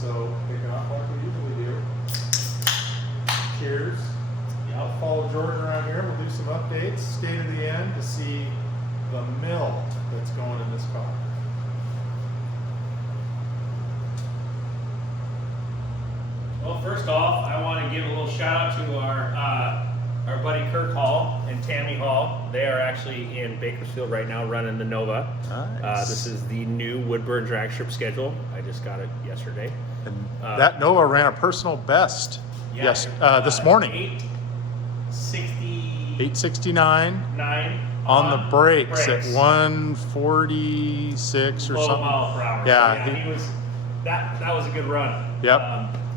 So kick it off like we usually do. Cheers. I'll follow Jordan around here. We'll do some updates, skate to the end to see the mill that's going in this car. Well, first off, I want to give a little shout out to our buddy Kirk Hall and Tammy Hall. They are actually in Bakersfield right now running the Nova. Nice. This is the new Woodburn drag strip schedule. I just got it yesterday. And that Nova ran a personal best this morning. 869 on the brakes at 146 or Low something. mile per hour. Yeah, So, he was that was a good run. Yep.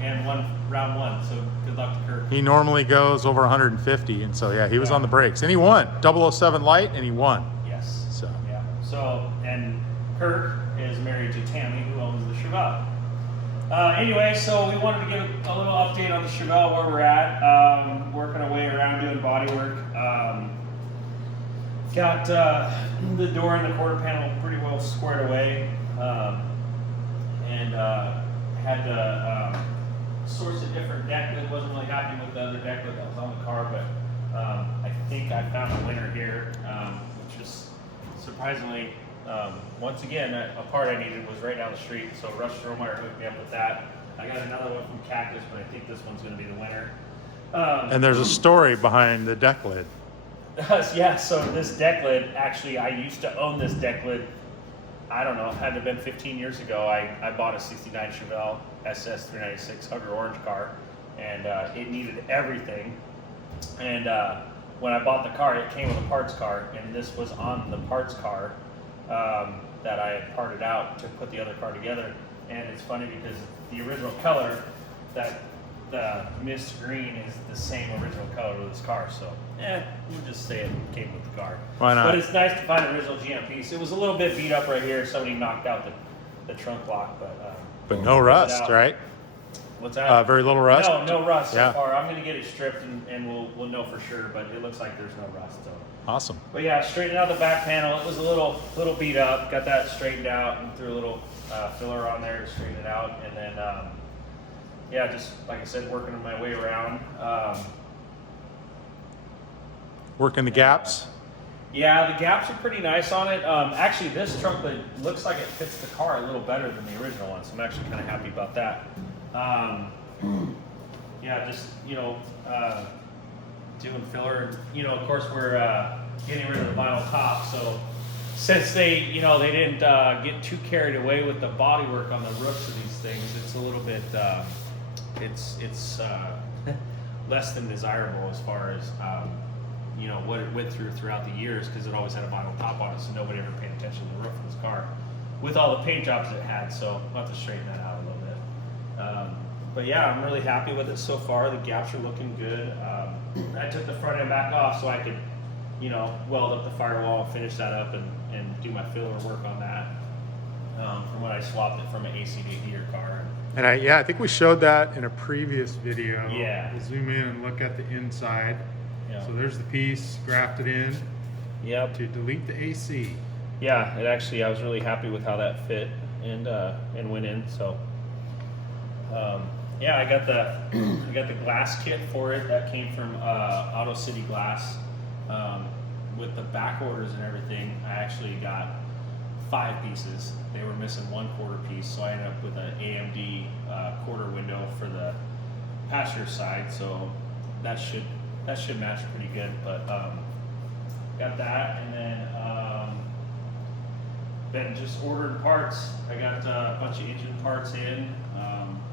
And round one. So good luck to Kirk. He normally goes over 150, and so yeah, he was on the brakes, and he won 007 light, and he won. Yes. So yeah. So and Kirk is married to Tammy, who owns the Chevelle. Anyway, so we wanted to give a little update on the Chevelle, where we're at, working our way around doing body work. Got the door and the quarter panel pretty well squared away, and had to source a different deck lid. Wasn't really happy with the other deck lid that was on the car, but I think I found a winner here, which is surprisingly, once again, a part I needed was right down the street, so Rush Strohmeyer hooked me up with that. I got another one from Cactus, but I think this one's going to be the winner. and there's a story behind the deck lid. Yeah, so this deck lid, actually, I used to own this deck lid. I don't know, it had to have been 15 years ago. I bought a 69 Chevelle SS 396 Hugger Orange car, and it needed everything. And when I bought the car, it came with a parts car, and this was on the parts car that I had parted out to put the other car together. And it's funny because the original color, that the mist green, is the same original color of this car. So, we'll just say it came with the car. Why not? But it's nice to find an original GM piece. It was a little bit beat up right here. Somebody knocked out the trunk lock, But no rust, right? What's that? Very little rust. No rust Yeah. so far. I'm gonna get it stripped and we'll know for sure. But it looks like there's no rust. So. Awesome. But yeah, straightened out the back panel. It was a little beat up. Got that straightened out and threw a little filler on there to straighten it out. And then yeah, just like I said, working my way around. Working the gaps. Yeah, the gaps are pretty nice on it. Actually, this trunk lid looks like it fits the car a little better than the original one, so I'm actually kind of happy about that. Yeah, just doing filler. Of course, we're getting rid of the vinyl top. So since they didn't get too carried away with the bodywork on the roofs of these things, it's a little bit it's less than desirable as far as what it went throughout the years, because it always had a vinyl top on it, so nobody ever paid attention to the roof of this car with all the paint jobs it had. So I'll have to straighten that out a little bit. But yeah, I'm really happy with it so far. The gaps are looking good. I took the front end back off so I could weld up the firewall, finish that up, and do my filler work on that from when I swapped it from an AC to heater car. And I think we showed that in a previous video. Yeah. We'll zoom in and look at the inside. Yeah. So there's the piece grafted in Yep. to delete the AC. Yeah, I was really happy with how that fit and went in. So yeah, I got the glass kit for it that came from Auto City Glass. With the back orders and everything, I actually got 5 pieces. They were missing 1 quarter piece, so I ended up with an AMD quarter window for the passenger side. So that should match pretty good. But got that, and then been just ordering parts. I got a bunch of engine parts in.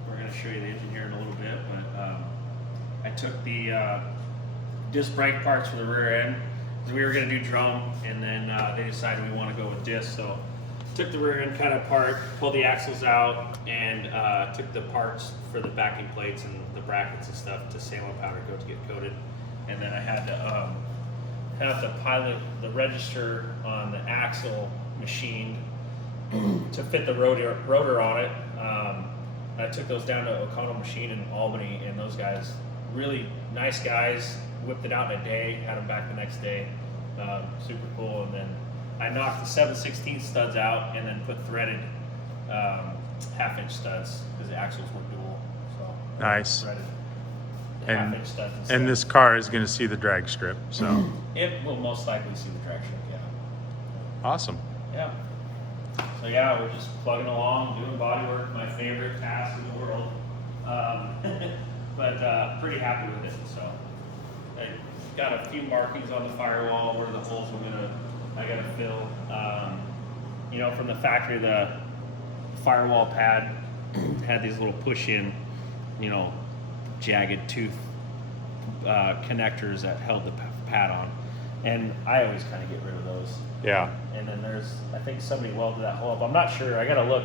We're going to show you the engine here in a little bit, but I took the disc brake parts for the rear end, because we were going to do drum, and then they decided we want to go with disc. So took the rear end kind of apart, pulled the axles out, and took the parts for the backing plates and the brackets and stuff to saline powder coat to get coated. And then I had to have the pilot, the register on the axle machined to fit the rotor on it. I took those down to O'Connell Machine in Albany, and those guys, really nice guys, whipped it out in a day, had them back the next day. Super cool. And then I knocked the 7/16 studs out and then put threaded half-inch studs because the axles were dual. So Nice. threaded the And half-inch studs instead. and this car is going to see the drag strip. So It will most likely see the drag strip. Yeah. awesome. Yeah. So yeah, we're just plugging along, doing body work, my favorite task in the world. But pretty happy with it. So I got a few markings on the firewall where the holes I gotta fill. You know, from the factory, the firewall pad had these little push-in, you know, jagged tooth connectors that held the pad on, and I always kind of get rid of those. Yeah. And then I think somebody welded that hole up. I'm not sure. I got to look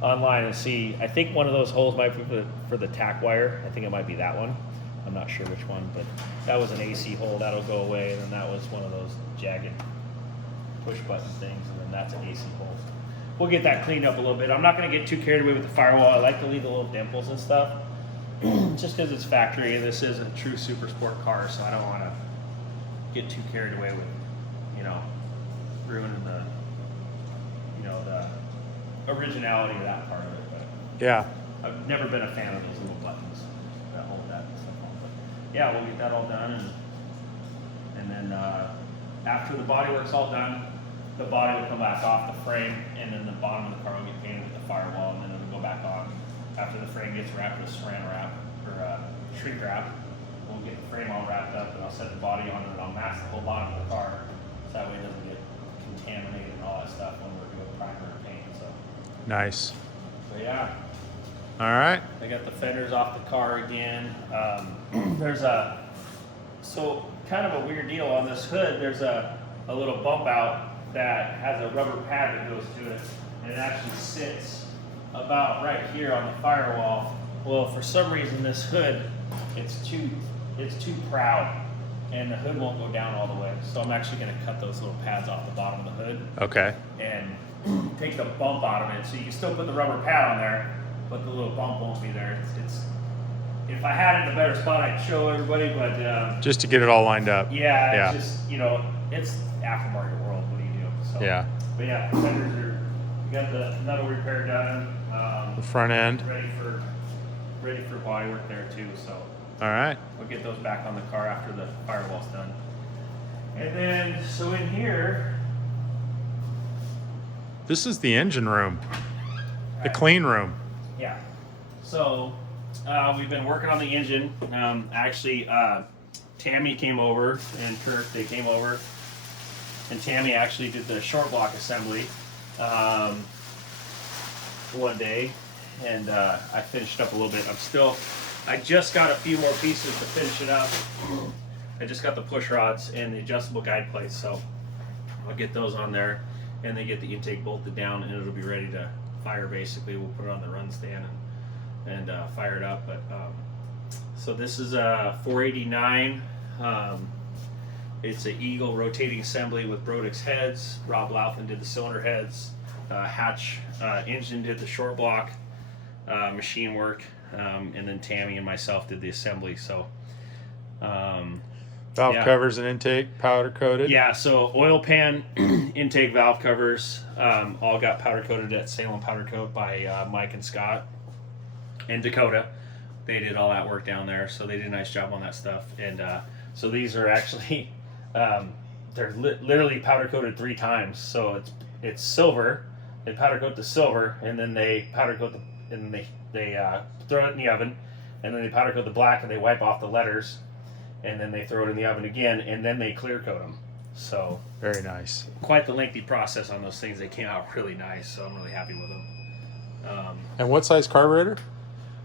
online and see. I think one of those holes might be for the tack wire. I think it might be that one. I'm not sure which one, but that was an AC hole. That'll go away. And then that was one of those jagged push button things. And then that's an AC hole. So we'll get that cleaned up a little bit. I'm not going to get too carried away with the firewall. I like to leave the little dimples and stuff just because it's factory. This is a true super sport car, so I don't want to get too carried away with, you know, ruining the originality of that part of it. But Yeah. I've never been a fan of those little buttons that hold that and stuff on. But yeah, we'll get that all done, and then after the body work's all done, the body will come back off the frame, and then the bottom of the car will get painted with the firewall, and then it'll go back on. After the frame gets wrapped with saran wrap or shrink wrap, we'll get the frame all wrapped up, and I'll set the body on it, and I'll mask the whole bottom of the car, so that way it doesn't get contaminated and all that stuff when we're doing primer and paint. So Nice. yeah, All right. I got the fenders off the car again. There's kind of a weird deal on this hood. There's a little bump out that has a rubber pad that goes to it, and it actually sits about right here on the firewall. Well, for some reason, this hood, it's too proud, and the hood won't go down all the way. So I'm actually going to cut those little pads off the bottom of the hood Okay. and take the bump out of it. So you can still put the rubber pad on there, but the little bump won't be there. It's if I had it in a better spot, I'd show everybody, but Just to get it all lined up. yeah, it's just, you know, it's aftermarket world. What do you do? So, Yeah. But yeah, the fenders we got the nuttle repair done. The front end. Ready for body work there too. So All right. we'll get those back on the car after the firewall's done. And then, so in here, This is the engine room, the clean room. yeah. So we've been working on the engine. Actually, Tammy came over and Kirk, they came over, and Tammy actually did the short block assembly one day, and I finished up a little bit. I just got a few more pieces to finish it up. I just got the push rods and the adjustable guide plates, so I'll get those on there, and then get the intake bolted down, and it'll be ready to fire. Basically, we'll put it on the run stand and fire it up. But so this is a 489. It's an Eagle rotating assembly with Brodix heads. Rob Lauthan did the cylinder heads. Hatch engine did the short block machine work, and then Tammy and myself did the assembly. So Valve yeah. covers and intake, powder coated. Yeah, so oil pan intake valve covers all got powder coated at Salem Powder Coat by Mike and Scott and Dakota. They did all that work down there, so they did a nice job on that stuff. And so these are actually they're literally powder coated 3 times. So it's silver. They powder coat the silver, and then they powder coat and they throw it in the oven, and then they powder coat the black, and they wipe off the letters, and then they throw it in the oven again, and then they clear coat them. So Very nice. quite the lengthy process on those things. They came out really nice, so I'm really happy with them. And what size carburetor?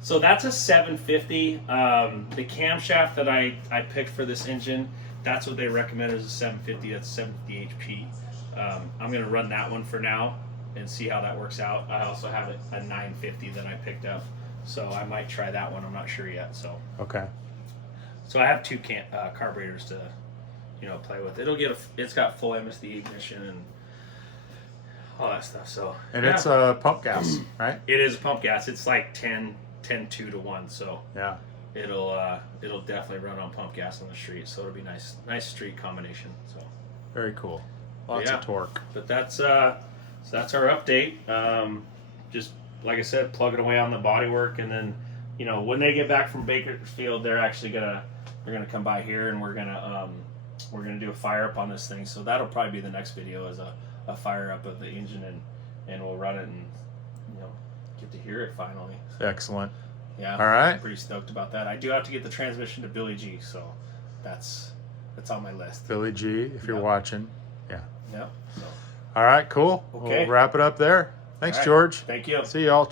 So that's a 750. The camshaft that I picked for this engine, that's what they recommend is a 750. That's 750 HP. I'm going to run that one for now and see how that works out. I also have a 950 that I picked up, so I might try that one. I'm not sure yet. So Okay. I have 2 carburetors to, play with. It's got full MSD ignition and all that stuff. So And it's a pump gas, right? it is a pump gas. It's like 10 2 to 1. So Yeah. it'll definitely run on pump gas on the street. So it'll be nice street combination. So Very cool. Lots Yeah. of torque. but that's our update. Just like I said, plugging away on the bodywork, and then, you know, when they get back from Bakersfield, they're gonna come by here, and we're gonna do a fire up on this thing. So that'll probably be the next video, is a fire up of the engine, and we'll run it and, you know, get to hear it finally. Excellent. Yeah. All right. I'm pretty stoked about that. I do have to get the transmission to Billy G, so that's on my list. Billy G, if you're Yep. watching. Yeah. Yep. So, All right, cool. Okay. We'll wrap it up there. Thanks, all right. George. Thank you. See y'all.